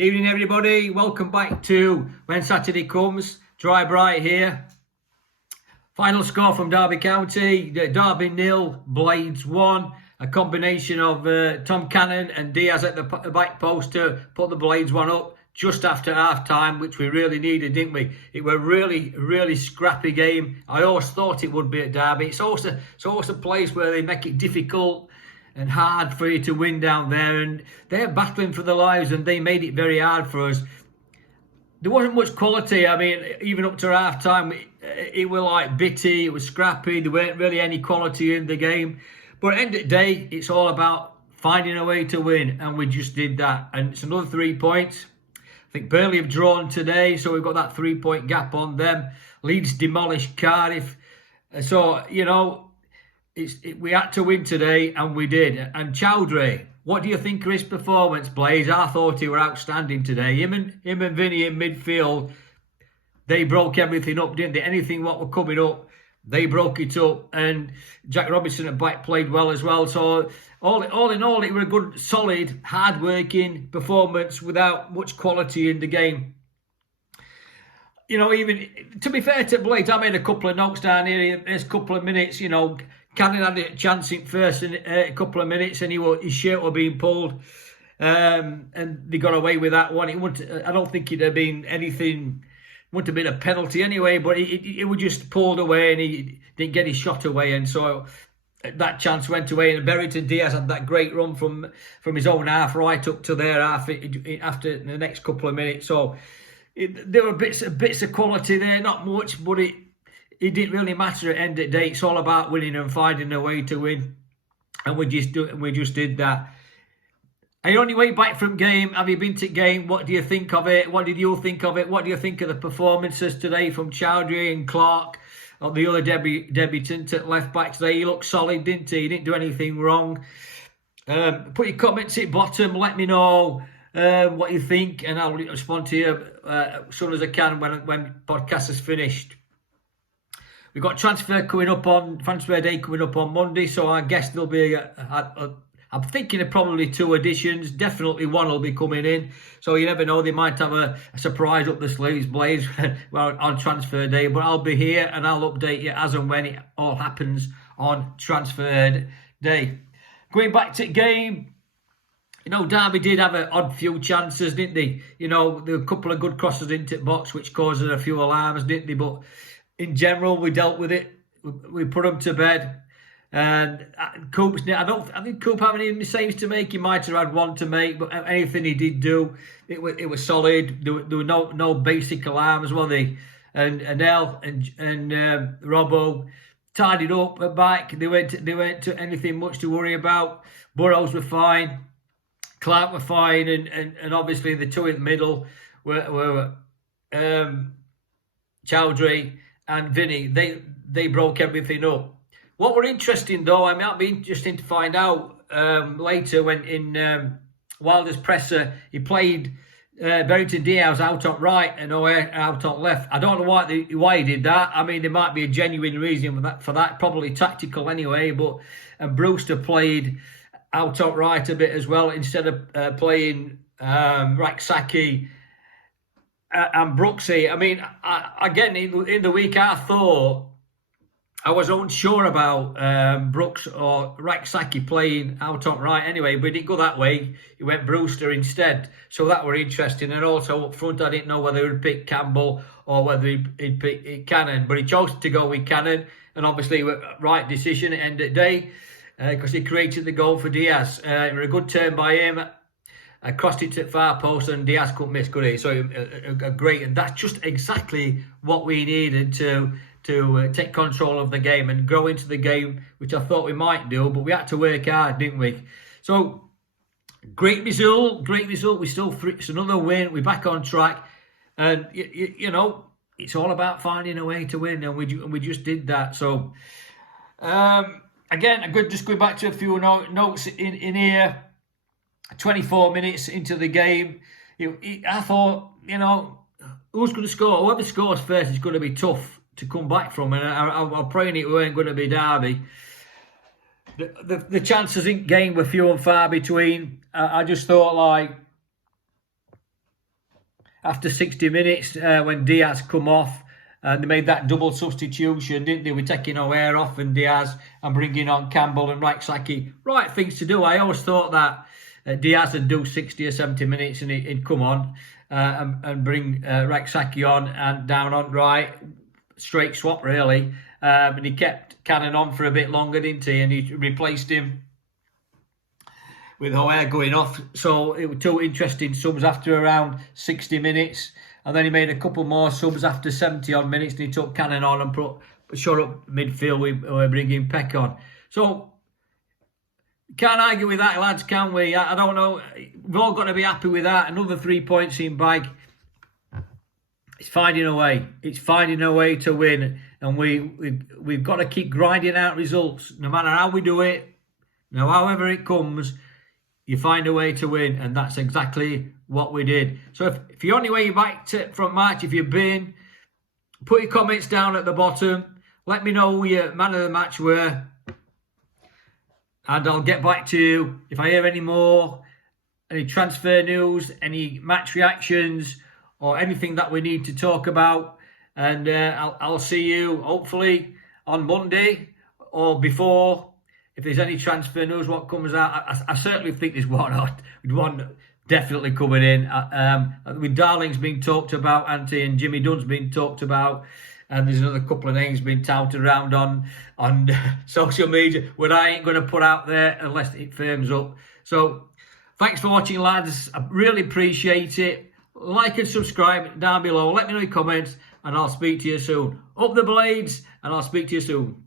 Evening everybody, welcome back to When Saturday Comes. Dry Bright here. Final score from Derby County, Derby 0, Blades 1. A combination of Tom Cannon and Diaz at the back post to put the Blades 1 up just after half time, which we really needed, didn't we? It was a really scrappy game. I always thought it would be at Derby. It's also a place where they make it difficult and hard for you to win down there, and they're battling for their lives, and they made it very hard for us. There wasn't much quality. I mean, even up to half time, it was like bitty, it was scrappy. There weren't really any quality in the game. But at the end of the day, it's all about finding a way to win, and we just did that. And it's another 3 points. I think Burnley have drawn today, so we've got that 3-point gap on them. Leeds demolished Cardiff. So, you know, we had to win today, and we did. And Chowdhury, what do you think of his performance, Blaze? I thought he were outstanding today. Him and Vinny in midfield, they broke everything up, didn't they? Anything what were coming up, they broke it up. And Jack Robinson at back played well as well. So all in all, it was a good, solid, hard-working performance without much quality in the game. You know, even to be fair to Blades, I made a couple of notes down here. There's a couple of minutes, you know, Cannon had a chance in first in a couple of minutes, and his shirt was being pulled, and they got away with that one. I don't think it'd have been anything. Wouldn't have been a penalty anyway, but it was just pulled away, and he didn't get his shot away, and so that chance went away. And Berrington Diaz had that great run from his own half right up to their half after the next couple of minutes. So there were bits of quality there, not much, but it didn't really matter at the end of the day. It's all about winning and finding a way to win, and we just did that. Are you on your way back from game? Have you been to game? What do you think of it? What did you think of it? What do you think of the performances today from Chowdhury and Clark, or the other debutant at left back today? He looked solid, didn't he? He didn't do anything wrong. Put your comments at bottom. Let me know what you think, and I'll respond to you as soon as I can when podcast is finished. We've got transfer day coming up on Monday, so I guess there'll be I'm thinking of probably 2 additions. Definitely one will be coming in, so you never know, they might have a surprise up the sleeves, Blaze, well, on transfer day. But I'll be here and I'll update you as and when it all happens on transfer day. Going back to the game, you know, Derby did have an odd few chances, didn't they? You know, there were a couple of good crosses into the box, which caused a few alarms, didn't they? But in general, we dealt with it. We put them to bed. And Coop's, I think Coop having any saves to make. He might have had one to make, but anything he did do, it was solid. There were no basic alarms, were they? And Anel and Robbo tidied up at back. They weren't to anything much to worry about. Burrows were fine. Clark were fine, and obviously the two in the middle were Chowdhury and Vinny. They broke everything up. What were interesting though, I might be interesting to find out later when in Wilder's presser he played Berrington Diaz out on right and O'Hare out on left. I don't know why he did that. I mean, there might be a genuine reason for that, probably tactical anyway. But and Brewster played out on right a bit as well instead of playing Raksaki and Brooksy. I mean, again in the week I thought I was unsure about Brooks or Raksaki playing out on right anyway, but he didn't go that way. He went Brewster instead. So that were interesting. And also up front, I didn't know whether he'd pick Campbell or whether he'd pick Cannon. But he chose to go with Cannon. And obviously, right decision at the end of the day because he created the goal for Diaz. It was a good turn by him. Crossed it to the far post and Diaz couldn't miss, could he? So great. And that's just exactly what we needed to take control of the game and grow into the game, which I thought we might do, but we had to work hard, didn't we? So, great result. We still, it's another win. We're back on track. And, you know, it's all about finding a way to win, and we just did that. So, again, just going back to a few notes in here. 24 minutes into the game, I thought, you know, who's going to score? Whoever scores first is going to be tough to come back from, and I'm praying it weren't going to be Derby. The chances in game were few and far between. I just thought, like, after 60 minutes when Diaz come off. And they made that double substitution, didn't they? We're taking O'Hare off and Diaz and bringing on Campbell and Raksaki. Right things to do. I always thought that Diaz would do 60 or 70 minutes and he'd come on and bring Raksaki on and down on right. Straight swap, really. And he kept Cannon on for a bit longer, didn't he? And he replaced him with O'Hare going off. So it was two interesting subs after around 60 minutes. And then he made a couple more subs after 70 odd minutes, and he took Cannon on and shore up midfield with bringing Peck on. So can't argue with that, lads, can we? I don't know. We've all got to be happy with that. Another 3 points in bag. It's finding a way. It's finding a way to win, and we've got to keep grinding out results, no matter how we do it. Now, however it comes, you find a way to win, and that's exactly what we did. So if you're on your way back from March, if you've been, put your comments down at the bottom. Let me know who your man of the match were, and I'll get back to you if I hear any more, any transfer news, any match reactions, or anything that we need to talk about. And I'll see you hopefully on Monday or before. If there's any transfer news, what comes out, I certainly think there's one definitely coming in. With Darling's been talked about, Ante, and Jimmy Dunn's been talked about, and there's another couple of names being touted around on social media, what I ain't going to put out there unless it firms up. So thanks for watching, lads. I really appreciate it. Like and subscribe down below. Let me know your comments, and I'll speak to you soon. Up the Blades, and I'll speak to you soon.